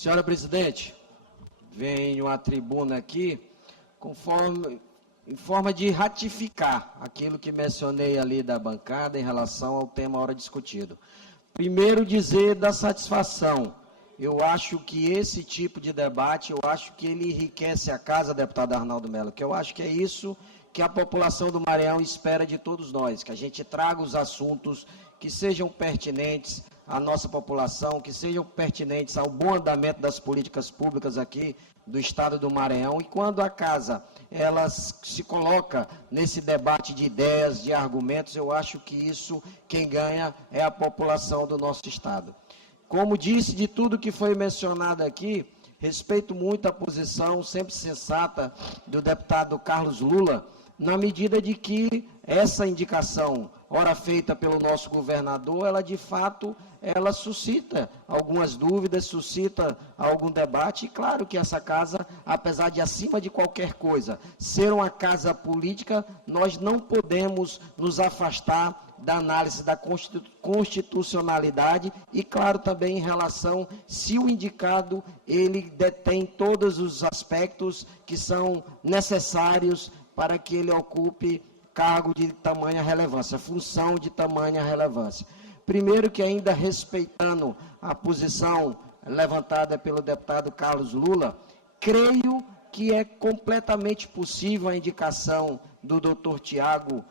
Senhora presidente, venho à tribuna aqui em forma de ratificar aquilo que mencionei ali da bancada em relação ao tema ora discutido. Primeiro, dizer da satisfação. Eu acho que esse tipo de debate, eu acho que ele enriquece a casa, deputado Arnaldo Melo, que eu acho que é isso que a população do Maranhão espera de todos nós, que a gente traga os assuntos que sejam pertinentes à nossa população, que sejam pertinentes ao bom andamento das políticas públicas aqui do estado do Maranhão. E quando a casa ela se coloca nesse debate de ideias, de argumentos, eu acho que isso, quem ganha é a população do nosso estado. Como disse, de tudo que foi mencionado aqui, respeito muito a posição sempre sensata do deputado Carlos Lula, na medida de que essa indicação, ora feita pelo nosso governador, ela de fato, ela suscita algumas dúvidas, suscita algum debate, e claro que essa casa, apesar de acima de qualquer coisa, ser uma casa política, nós não podemos nos afastar da análise da constitucionalidade e, claro, também em relação se o indicado, ele detém todos os aspectos que são necessários para que ele ocupe cargo de tamanha relevância, função de tamanha relevância. Primeiro que ainda respeitando a posição levantada pelo deputado Carlos Lula, creio que é completamente possível a indicação do doutor Tiago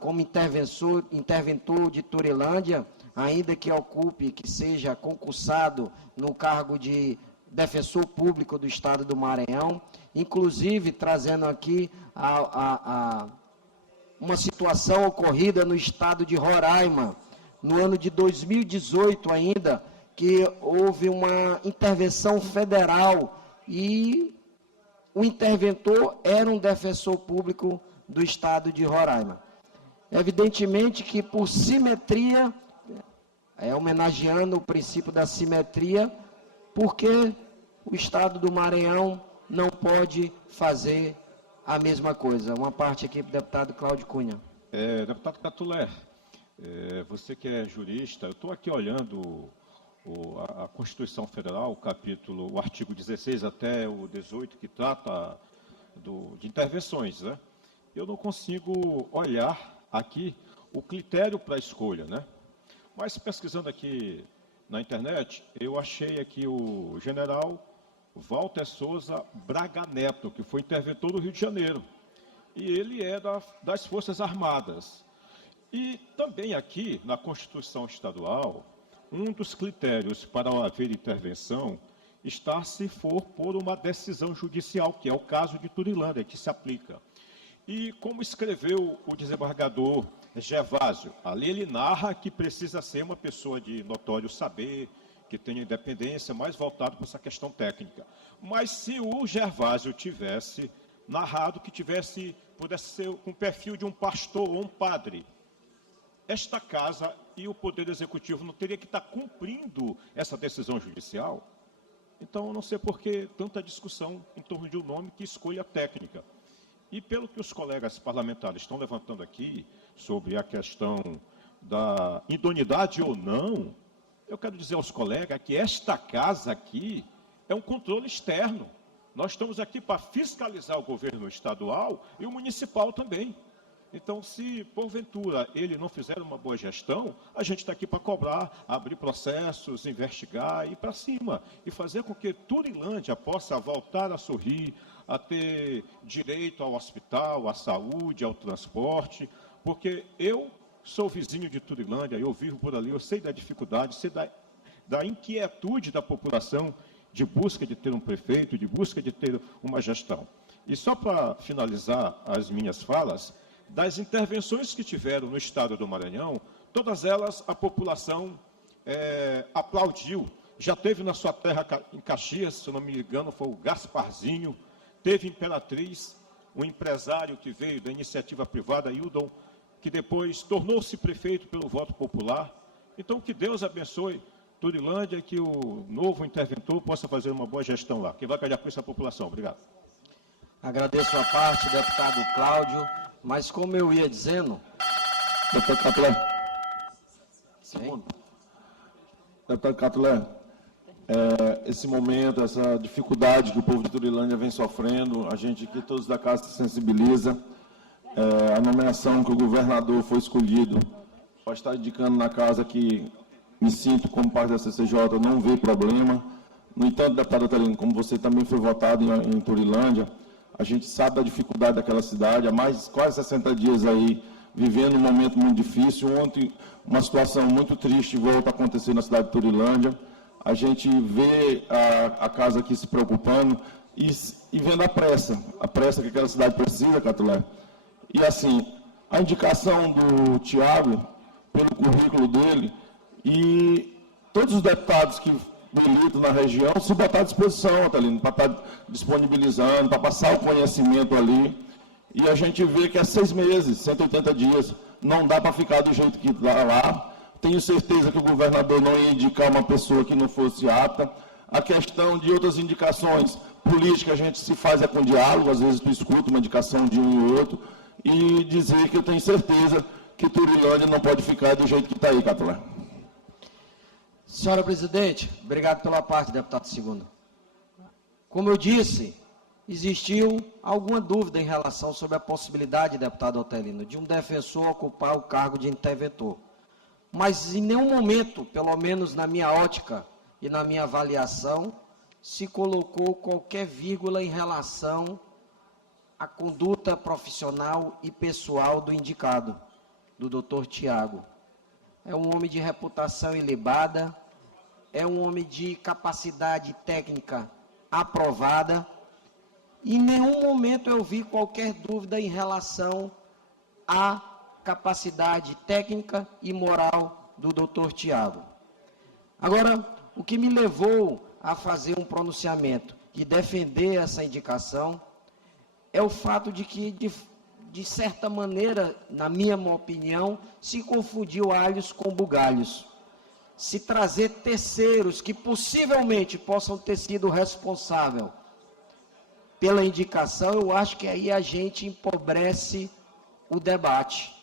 como interventor de Turilândia, ainda que ocupe, que seja concursado no cargo de defensor público do estado do Maranhão, inclusive trazendo aqui uma situação ocorrida no estado de Roraima, no ano de 2018 ainda, que houve uma intervenção federal e o interventor era um defensor público do estado de Roraima. Evidentemente que por simetria, homenageando o princípio da simetria, porque o estado do Maranhão não pode fazer a mesma coisa. Uma parte aqui para o deputado Cláudio Cunha. Deputado Catulé, você que é jurista, eu estou aqui olhando a Constituição Federal, o artigo 16 até o 18, que trata de intervenções, né? Eu não consigo olhar aqui o critério para a escolha, né? Mas pesquisando aqui na internet, eu achei aqui o general Walter Souza Braga Neto, que foi interventor do Rio de Janeiro. E ele é das Forças Armadas. E também aqui, na Constituição Estadual, um dos critérios para haver intervenção está se for por uma decisão judicial, que é o caso de Turilândia, que se aplica. E como escreveu o desembargador Gervásio, ali ele narra que precisa ser uma pessoa de notório saber, que tenha independência, mais voltado para essa questão técnica. Mas se o Gervásio tivesse narrado que pudesse ser com o perfil de um pastor ou um padre, esta casa e o Poder Executivo não teria que estar cumprindo essa decisão judicial? Então, eu não sei por que tanta discussão em torno de um nome que escolha técnica. E pelo que os colegas parlamentares estão levantando aqui, sobre a questão da idoneidade ou não, eu quero dizer aos colegas que esta casa aqui é um controle externo. Nós estamos aqui para fiscalizar o governo estadual e o municipal também. Então, se porventura ele não fizer uma boa gestão, a gente está aqui para cobrar, abrir processos, investigar, ir para cima e fazer com que Turilândia possa voltar a sorrir, a ter direito ao hospital, à saúde, ao transporte, porque eu sou vizinho de Turilândia, eu vivo por ali, eu sei da dificuldade, sei da inquietude da população de busca de ter um prefeito, de busca de ter uma gestão. E só para finalizar as minhas falas, das intervenções que tiveram no estado do Maranhão, todas elas a população aplaudiu. Já teve na sua terra, em Caxias, se não me engano, foi o Gasparzinho, teve Imperatriz, um empresário que veio da iniciativa privada, Hildon, que depois tornou-se prefeito pelo voto popular. Então, que Deus abençoe Turilândia e que o novo interventor possa fazer uma boa gestão lá. Que vai calhar com essa população. Obrigado. Agradeço a parte, deputado Cláudio, mas como eu ia dizendo... Deputado Catulé. Deputado Catulé, esse momento, essa dificuldade que o povo de Turilândia vem sofrendo. A gente aqui, todos da casa, se sensibiliza. A nomeação que o governador foi escolhido para estar indicando na casa que me sinto como parte da CCJ, não vê problema. No entanto, deputado Adelino, como você também foi votado em Turilândia, a gente sabe da dificuldade daquela cidade, há mais quase 60 dias aí, vivendo um momento muito difícil. Ontem, uma situação muito triste volta a acontecer na cidade de Turilândia. A gente vê a casa aqui se preocupando e vendo a pressa que aquela cidade precisa, Catulé. E assim, a indicação do Tiago, pelo currículo dele, e todos os deputados que militam na região se botar à disposição, Adelino, para estar disponibilizando, para passar o conhecimento ali. E a gente vê que é 6 meses, 180 dias, não dá para ficar do jeito que está lá. Tenho certeza que o governador não ia indicar uma pessoa que não fosse apta. A questão de outras indicações políticas, a gente se faz com diálogo, às vezes tu escuta uma indicação de um e outro, e dizer que eu tenho certeza que Turilândia não pode ficar do jeito que está aí, Catulé. Senhora presidente, obrigado pela parte, deputado Segundo. Como eu disse, existiu alguma dúvida em relação sobre a possibilidade, deputado Otelino, de um defensor ocupar o cargo de interventor. Mas em nenhum momento, pelo menos na minha ótica e na minha avaliação, se colocou qualquer vírgula em relação à conduta profissional e pessoal do indicado, do doutor Tiago. É um homem de reputação ilibada, é um homem de capacidade técnica aprovada, e em nenhum momento eu vi qualquer dúvida em relação à capacidade técnica e moral do doutor Tiago. Agora, o que me levou a fazer um pronunciamento de defender essa indicação é o fato de que, de certa maneira, na minha opinião, se confundiu alhos com bugalhos. Se trazer terceiros que possivelmente possam ter sido responsáveis pela indicação, eu acho que aí a gente empobrece o debate.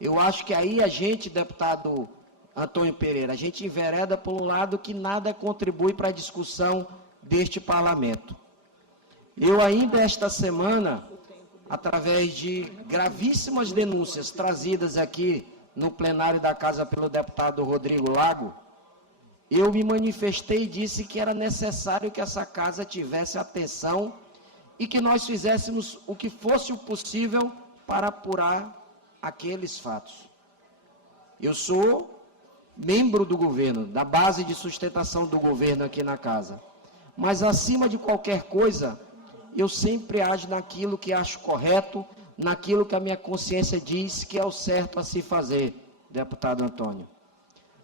Eu acho que aí a gente, deputado Antônio Pereira, a gente envereda por um lado que nada contribui para a discussão deste parlamento. Eu ainda esta semana, através de gravíssimas denúncias trazidas aqui no plenário da Casa pelo deputado Rodrigo Lago, eu me manifestei e disse que era necessário que essa Casa tivesse atenção e que nós fizéssemos o que fosse o possível para apurar aqueles fatos. Eu sou membro do governo, da base de sustentação do governo aqui na Casa, mas acima de qualquer coisa, eu sempre ajo naquilo que acho correto, naquilo que a minha consciência diz que é o certo a se fazer, deputado Antônio.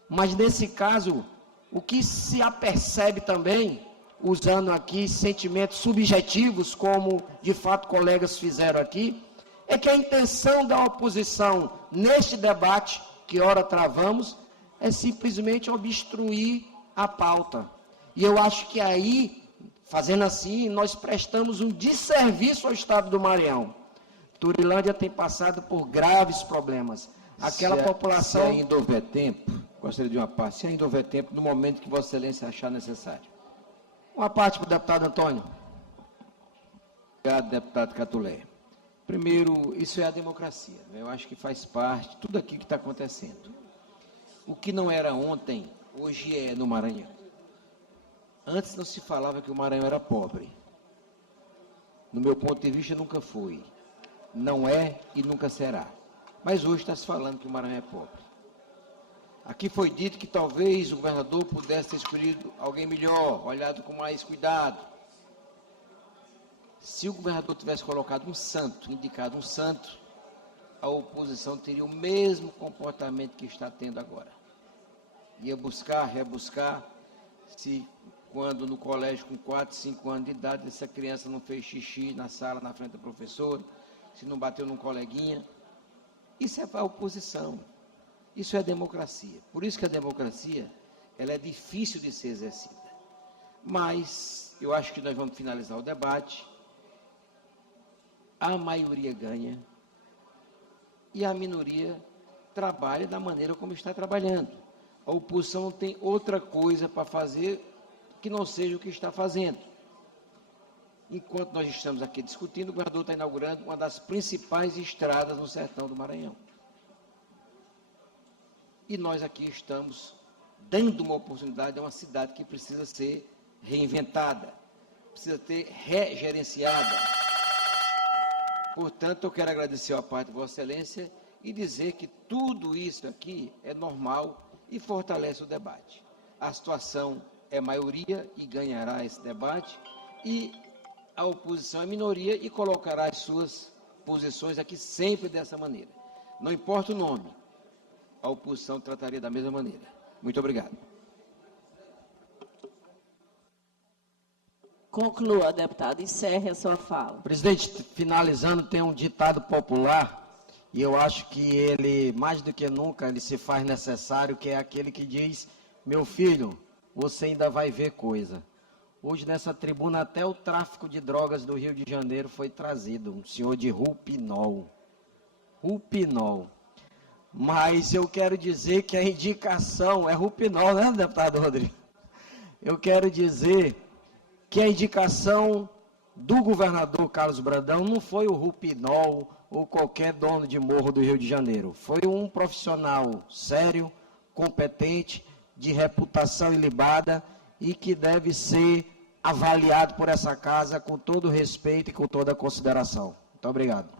Mas nesse caso, o que se apercebe também, usando aqui sentimentos subjetivos, como de fato colegas fizeram aqui, é que a intenção da oposição neste debate, que ora travamos, é simplesmente obstruir a pauta. E eu acho que aí, fazendo assim, nós prestamos um desserviço ao Estado do Maranhão. Turilândia tem passado por graves problemas. Aquela população... Se ainda houver tempo, gostaria de uma parte, se ainda houver tempo, no momento que Vossa Excelência achar necessário. Uma parte para o deputado Antônio. Obrigado, deputado Catulé. Primeiro, isso é a democracia, né? Eu acho que faz parte de tudo aquilo que está acontecendo. O que não era ontem, hoje é no Maranhão. Antes não se falava que o Maranhão era pobre. No meu ponto de vista, nunca foi. Não é e nunca será. Mas hoje está se falando que o Maranhão é pobre. Aqui foi dito que talvez o governador pudesse ter escolhido alguém melhor, olhado com mais cuidado. Se o governador tivesse colocado um santo, indicado um santo, a oposição teria o mesmo comportamento que está tendo agora. Ia buscar, rebuscar, se quando no colégio com 4, 5 anos de idade, essa criança não fez xixi na sala, na frente do professor, se não bateu num coleguinha. Isso é a oposição. Isso é a democracia. Por isso que a democracia, ela é difícil de ser exercida. Mas eu acho que nós vamos finalizar o debate. A maioria ganha e a minoria trabalha da maneira como está trabalhando. A oposição não tem outra coisa para fazer que não seja o que está fazendo. Enquanto nós estamos aqui discutindo, o governador está inaugurando uma das principais estradas no sertão do Maranhão. E nós aqui estamos dando uma oportunidade a uma cidade que precisa ser reinventada, precisa ser regerenciada. Portanto, eu quero agradecer a parte de Vossa Excelência e dizer que tudo isso aqui é normal e fortalece o debate. A situação é maioria e ganhará esse debate, e a oposição é minoria e colocará as suas posições aqui sempre dessa maneira. Não importa o nome, a oposição trataria da mesma maneira. Muito obrigado. Conclua, deputado. Encerre a sua fala. Presidente, finalizando, tem um ditado popular, e eu acho que ele, mais do que nunca, ele se faz necessário, que é aquele que diz: meu filho, você ainda vai ver coisa. Hoje, nessa tribuna, até o tráfico de drogas do Rio de Janeiro foi trazido, um senhor de Rupinol. Rupinol. Mas eu quero dizer que a indicação é Rupinol, né, deputado Rodrigo? Eu quero dizer que a indicação do governador Carlos Brandão não foi o Rupinol ou qualquer dono de morro do Rio de Janeiro. Foi um profissional sério, competente, de reputação ilibada e que deve ser avaliado por essa casa com todo respeito e com toda consideração. Muito obrigado.